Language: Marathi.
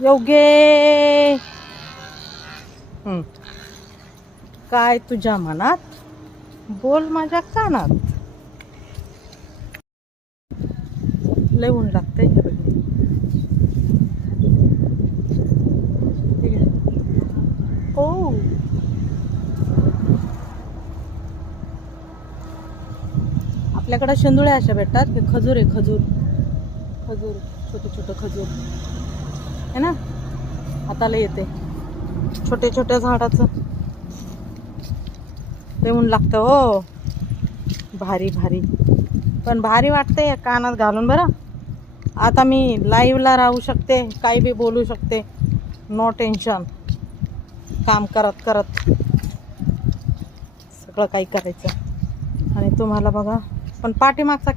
योगे काय तुझ्या मनात बोल माझ्या कानात. लय ऊन लागतंय हे बघ. ठीक आहे. ओ आपल्याकडे शेंदुळ्या अशा भेटतात. हे खजूर आहे, खजूर खजूर छोटे छोटे खजूर आहे ना, हाताला येते छोट्या छोट्या झाडाचं. लय ऊन लागतं हो. भारी भारी पण भारी वाटते कानात घालून. बरं आता मी लाईव्हला राहू शकते, काही बी बोलू शकते, नो टेन्शन. काम करत करत सगळं काही करायचं. आणि तुम्हाला बघा पण पाठीमागचा